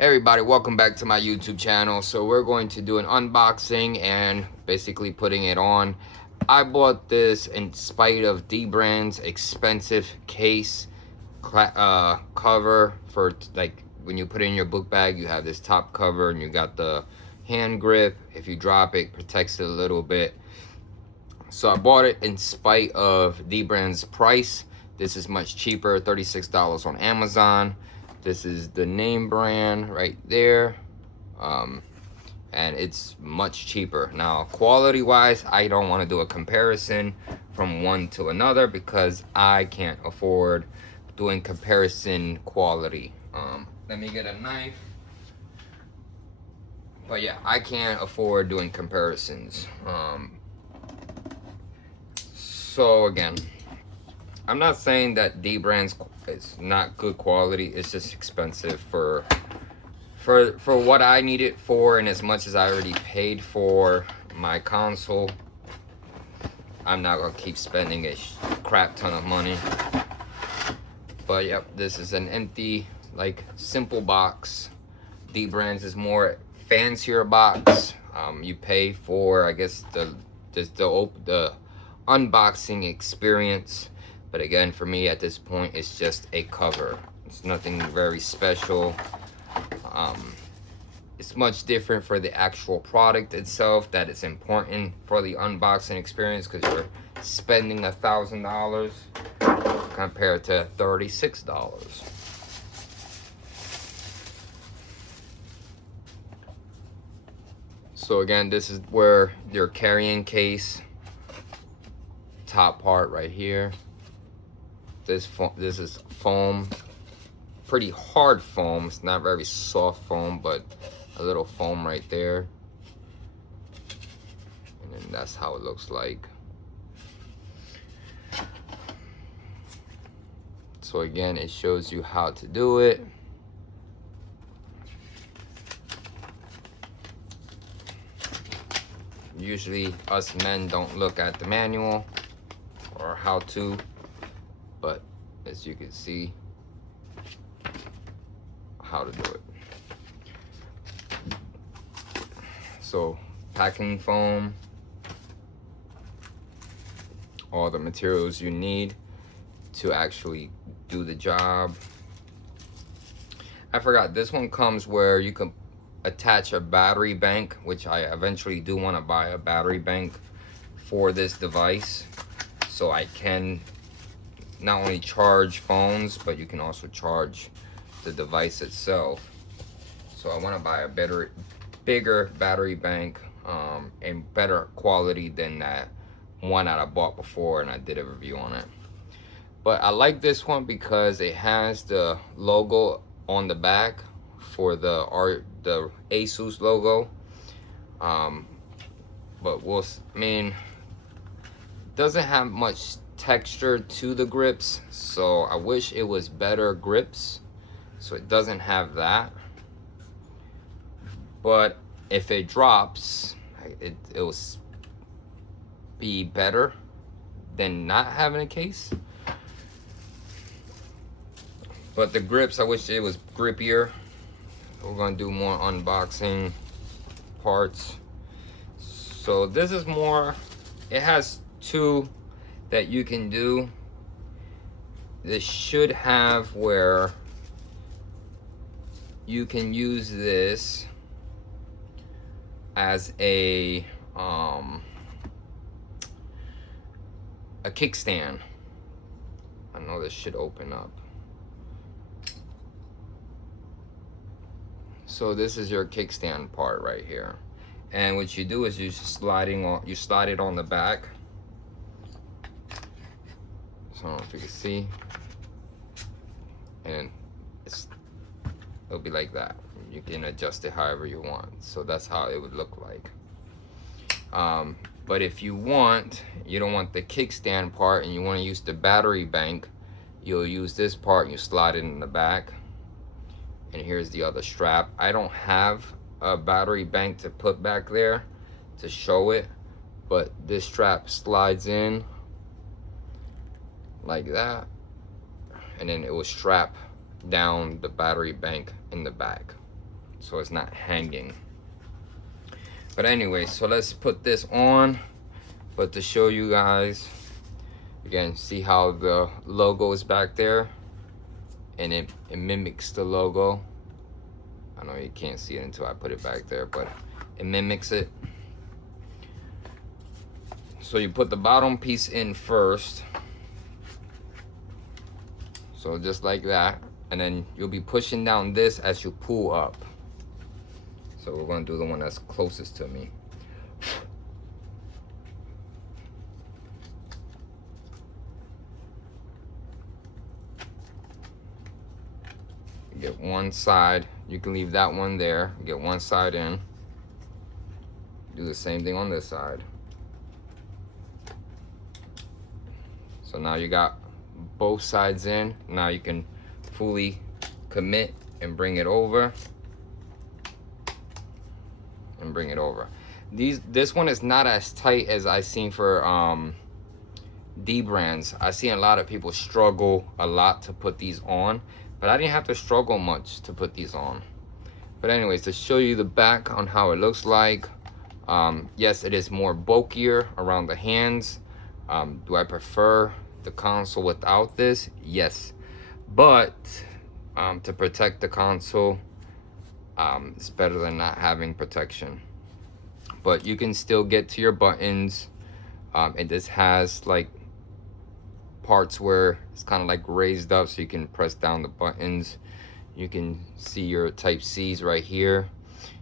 Hey everybody, welcome back to my YouTube channel. So we're going to do an unboxing and basically putting it on. I bought this in spite of D-Brand's expensive case cover for like when you put it in your book bag. You have this top cover and you got the hand grip. If you drop it, protects it a little bit. So I bought it in spite of D-Brand's price. This is much cheaper, $36 on Amazon. This is the name brand right there, and it's much cheaper. Now, quality-wise, I don't want to do a comparison from one to another because I can't afford doing comparison quality. Let me get a knife. But yeah, I can't afford doing comparisons. So again, I'm not saying that D-Brand's is not good quality. It's just expensive for what I need it for, and as much as I already paid for my console, I'm not gonna keep spending a crap ton of money. But yep, this is an empty, like, simple box. D-Brand's is more fancier box. You pay for, I guess, the unboxing experience. But again, for me at this point, it's just a cover. It's nothing very special. It's much different for the actual product itself that is important for the unboxing experience, because you're spending $1,000 compared to $36. So again, this is where your carrying case, top part right here. This is foam, pretty hard foam. It's not very soft foam, but a little foam right there. And then that's how it looks like. So again, it shows you how to do it. Usually us men don't look at the manual or how to, but as you can see, how to do it. So packing foam, all the materials you need to actually do the job. I forgot, this one comes where you can attach a battery bank, which I eventually do want to buy a battery bank for this device, so I can not only charge phones, but you can also charge the device itself. So I want to buy a bigger battery bank, and better quality than that one that I bought before, and I did a review on it. But I like this one because it has the logo on the back for the ASUS logo. But doesn't have much texture to the grips, so I wish it was better grips, so it doesn't have that. But if it drops, it will be better than not having a case. But the grips, I wish it was grippier. We're gonna do more unboxing parts. So this is more, it has two that you can do. This should have where you can use this as a kickstand. I know this should open up. So this is your kickstand part right here, and what you do is you slide it on the back. So I don't know if you can see, and it'll be like that. You can adjust it however you want. So that's how it would look like. But if you don't want the kickstand part and you want to use the battery bank, you'll use this part and you slide it in the back. And here's the other strap. I don't have a battery bank to put back there to show it, but this strap slides in like that, and then it will strap down the battery bank in the back. so it's not hanging. But anyway, so let's put this on. But to show you guys, again, see how the logo is back there, and it mimics the logo. I know you can't see it until I put it back there, but it mimics it. So you put the bottom piece in first, so just like that, and then you'll be pushing down this as you pull up. So we're going to do the one that's closest to me. Get one side, you can leave that one there, get one side in. Do the same thing on this side. So now you got both sides in. Now you can fully commit and bring it over. And bring it over. This one is not as tight as I seen for D brands. I seen a lot of people struggle a lot to put these on, but I didn't have to struggle much to put these on. But anyways, to show you the back on how it looks like, yes, it is more bulkier around the hands. Do I prefer the console without this? Yes, but to protect the console, it's better than not having protection. But you can still get to your buttons. It just has like parts where it's kind of like raised up, so you can press down the buttons. You can see your type C's right here.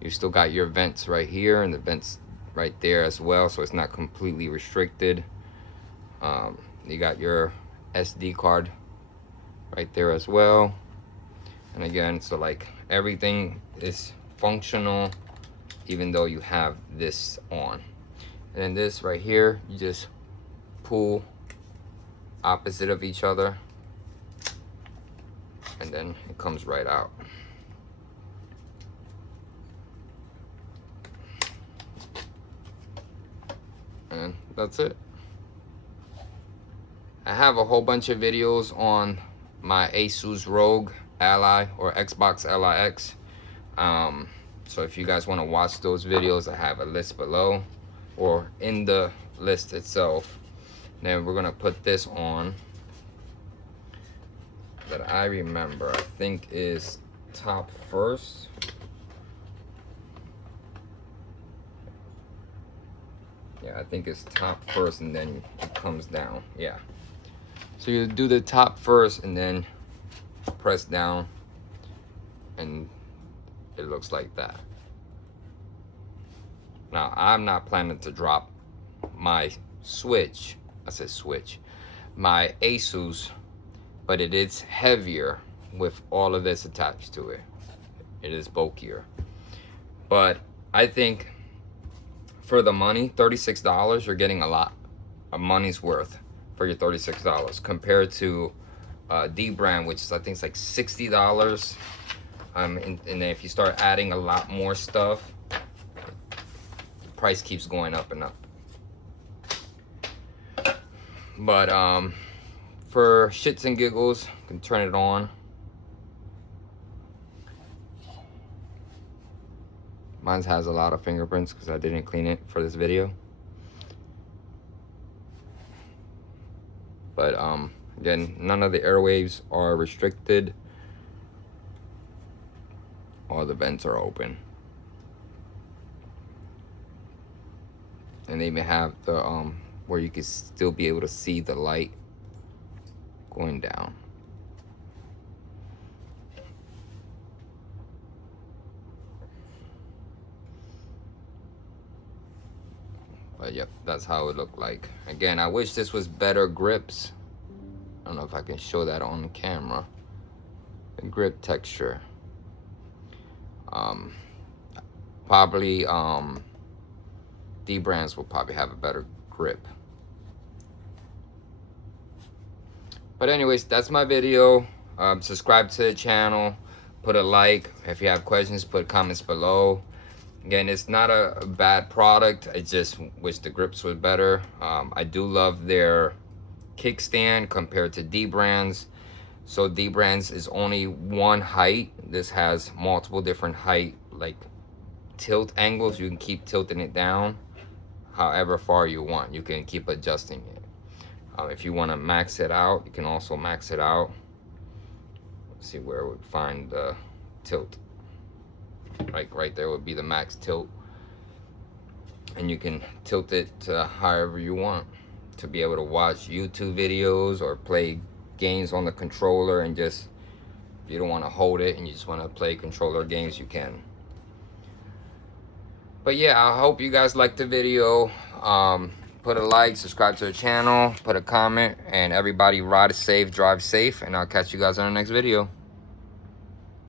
You still got your vents right here and the vents right there as well, so it's not completely restricted. You got your SD card right there as well. And again, so like everything is functional even though you have this on. And then this right here, you just pull opposite of each other, and then it comes right out. And that's it. I have a whole bunch of videos on my ASUS ROG Ally or Xbox LIX. So if you guys want to watch those videos, I have a list below or in the list itself. Then we're gonna put this on that I remember, I think is top first. Yeah, I think it's top first and then it comes down. Yeah. So you do the top first and then press down and it looks like that. Now, I'm not planning to drop my Switch. I said Switch. My ASUS, but it is heavier with all of this attached to it. It is bulkier. But I think for the money, $36, you're getting a lot of money's worth for your $36 compared to D brand, which is I think it's like $60. And then if you start adding a lot more stuff, the price keeps going up and up. But for shits and giggles, you can turn it on. Mine has a lot of fingerprints because I didn't clean it for this video. But again, none of the airwaves are restricted. All the vents are open. And they even have the where you can still be able to see the light going down. But yep, that's how it looked like. Again, I wish this was better grips. I don't know if I can show that on camera. The grip texture. Probably D brands will probably have a better grip. But anyways, that's my video. Subscribe to the channel, put a like. If you have questions, put comments below. Again, it's not a bad product. I just wish the grips were better. I do love their kickstand compared to D brands. So D-Brands is only one height. This has multiple different height, like tilt angles. You can keep tilting it down however far you want. You can keep adjusting it. If you want to max it out, you can also max it out. Let's see where it would find the tilt. Like right there would be the max tilt. And you can tilt it to however you want to be able to watch YouTube videos or play games on the controller, and just if you don't want to hold it and you just want to play controller games, you can. But yeah, I hope you guys liked the video. Put a like, subscribe to the channel, put a comment, and everybody ride safe, drive safe, and I'll catch you guys on the next video.